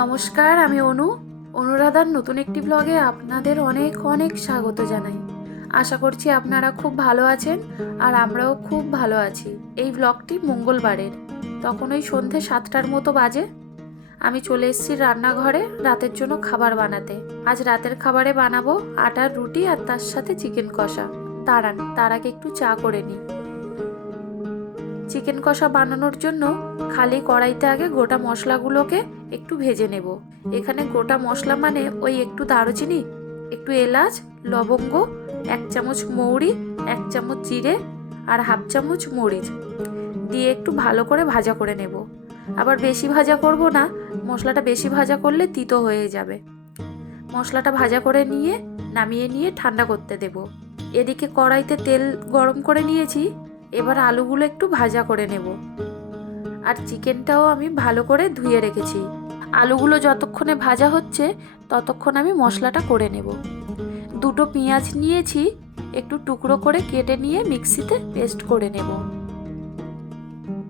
নমস্কার, আমি অনুরাধার নতুন একটি ব্লগে আপনাদের অনেক অনেক স্বাগত জানাই। আশা করছি আপনারা খুব ভালো আছেন আর আমরাও খুব ভালো আছি। এই ব্লগটি মঙ্গলবারের, তখন ওই সন্ধে 7টার মতো বাজে। আমি চলে এসেছি রান্নাঘরে রাতের জন্য খাবার বানাতে। আজ রাতের খাবারে বানাবো আটার রুটি আর তার সাথে চিকেন কষা। দাঁড়ান, তার আগে একটু চা করে নিই। চিকেন কষা বানানোর জন্য খালি কড়াইতে আগে গোটা মশলাগুলোকে একটু ভেজে নেব। এখানে গোটা মশলা মানে ওই একটু দারুচিনি, একটু এলাচ, লবঙ্গ, 1 চামচ মৌরি, 1 চামচ জিরে আর 1/2 চামচ মরিচ দিয়ে একটু ভালো করে ভাজা করে নেব। আবার বেশি ভাজা করব না, মশলাটা বেশি ভাজা করলে তিতো হয়ে যাবে। মশলাটা ভাজা করে নিয়ে নামিয়ে নিয়ে ঠান্ডা করতে দেব। এদিকে কড়াইতে তেল গরম করে নিয়েছি, এবার আলুগুলো একটু ভাজা করে নেব। আর চিকেনটাও আমি ভালো করে ধুয়ে রেখেছি। আলুগুলো যতক্ষণে ভাজা হচ্ছে ততক্ষণ আমি মশলাটা করে নেব। 2টো পেঁয়াজ নিয়েছি, একটু টুকরো করে কেটে নিয়ে মিক্সিতে পেস্ট করে নেব।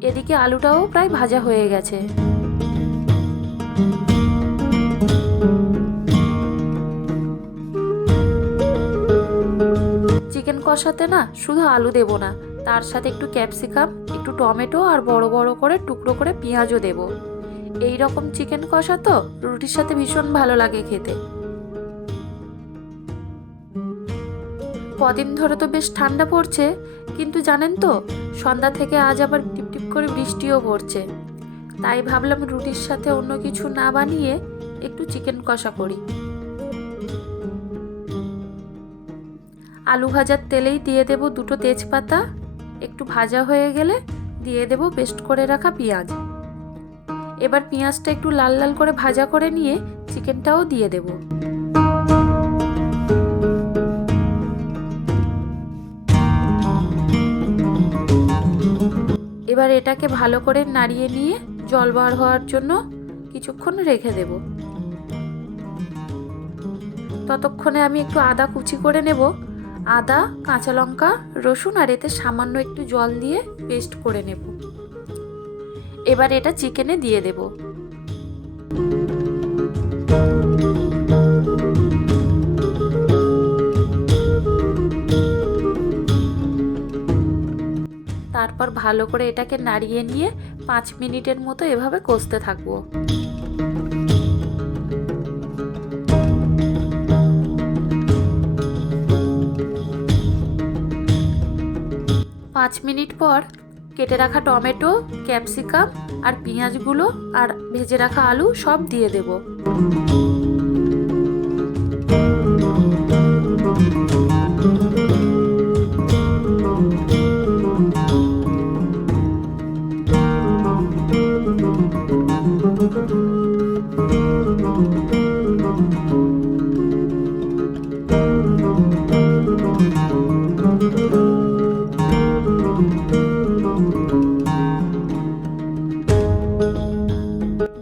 এদিকে আলুটাও প্রায় ভাজা হয়ে গেছে। চিকেন কষাতে না শুধু আলু দেব না, তার সাথে একটু ক্যাপসিকাম, একটু টমেটো আর বড় বড় করে টুকরো করে পেঁয়াজও দেব। এই রকম চিকেন কষা তো রুটির সাথে ভীষণ ভালো লাগে খেতে। কদিন ধরে তো বেশ ঠান্ডা পড়ছে, কিন্তু জানেন তো সন্ধ্যা থেকে আজ আবার টিপটিপ করে বৃষ্টিও পড়ছে। তাই ভাবলাম রুটির সাথে অন্য কিছু না বানিয়ে একটু চিকেন কষা করি। আলু ভাজার তেলেই দিয়ে দেব 2টো তেজপাতা। একটু ভাজা হয়ে গেলে দিয়ে দেব পেস্ট করে রাখা পেঁয়াজ। এবার পেঁয়াজটা একটু লাল লাল করে ভাজা করে নিয়ে চিকেনটাও দিয়ে দেব। এবার এটাকে ভালো করে নাড়িয়ে নিয়ে জল বার হওয়ার জন্য কিছুক্ষণ রেখে দেব। ততক্ষণে আমি একটু আদা কুচি করে নেব। আদা, কাঁচা লঙ্কা, রসুন আর এতে সামান্য একটু জল দিয়ে পেস্ট করে নেব। এবার এটা চিকেনে দিয়ে দেব। তারপর ভালো করে এটাকে নাড়িয়ে নিয়ে 5 মিনিটের মতো এভাবে কষতে থাকবো। পাঁচ মিনিট পর কেটে রাখা টমেটো, ক্যাপসিকাম আর পেঁয়াজগুলো আর ভেজে রাখা আলু সব দিয়ে দেব।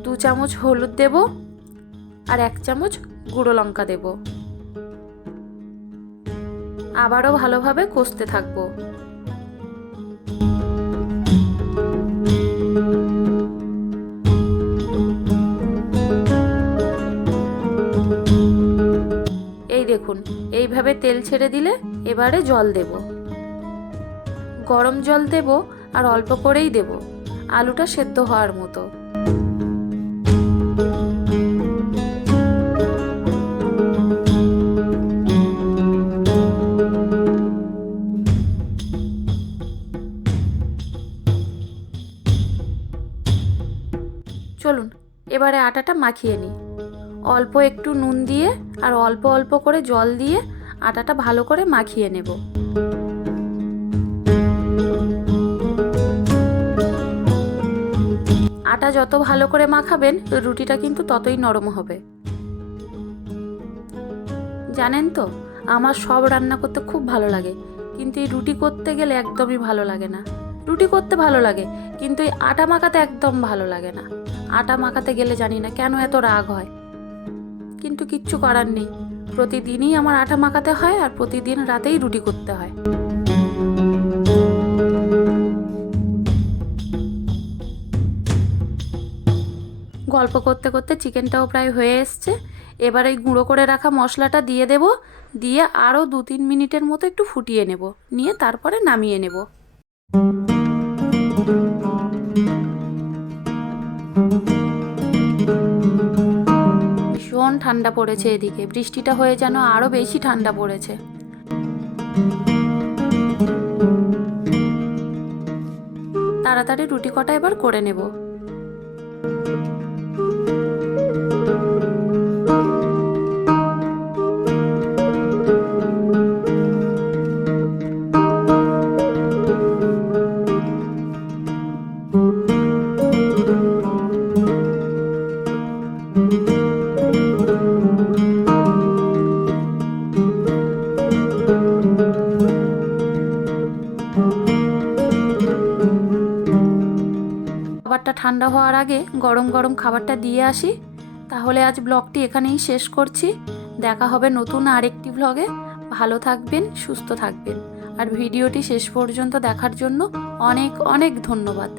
দু চামচ হলুদ দেব আর 1 চামচ গুঁড়ো লঙ্কা দেব। আবারও ভালোভাবে কষতে থাকবো। এই দেখুন, এইভাবে তেল ছেড়ে দিলে এবারে জল দেব। গরম জল দেব আর অল্প করেই দেব, আলুটা সেদ্ধ হওয়ার মতো। চলুন এবারে আটাটা মাখিয়ে নিই। অল্প একটু নুন দিয়ে আর অল্প অল্প করে জল দিয়ে আটাটা ভালো করে মাখিয়ে নেব। আটা যত ভালো করে মাখাবেন রুটিটা কিন্তু ততই নরম হবে। জানেন তো আমার সব রান্না করতে খুব ভালো লাগে, কিন্তু এই রুটি করতে গেলে একদমই ভালো লাগে না। রুটি করতে ভালো লাগে, কিন্তু এই আটা মাখাতে একদম ভালো লাগে না। আটা মাখাতে গেলে জানি না কেন এত রাগ হয়, কিন্তু কিচ্ছু করার নেই। প্রতিদিনই আমার আটা মাখাতে হয় আর প্রতিদিন রাতেই রুটি করতে হয়। গল্প করতে করতে চিকেনটাও প্রায় হয়ে এসছে। এবার এই গুঁড়ো করে রাখা মশলাটা দিয়ে দেব, দিয়ে আরও 2-3 মিনিটের মতো একটু ফুটিয়ে নেব, নিয়ে তারপরে নামিয়ে নেব। ভীষণ ঠান্ডা পড়েছে এদিকে, বৃষ্টিটা হয়ে যেন আরও বেশি ঠান্ডা পড়েছে। তাড়াতাড়ি রুটি কটা এবার করে নেব। খাবারটা ঠান্ডা হওয়ার আগে গরম গরম খাবারটা দিয়ে আসি। তাহলে আজ ব্লগটি এখানেই শেষ করছি। দেখা হবে নতুন আরেকটি ব্লগে। ভালো থাকবেন, সুস্থ থাকবেন, আর ভিডিওটি শেষ পর্যন্ত দেখার জন্য অনেক অনেক ধন্যবাদ।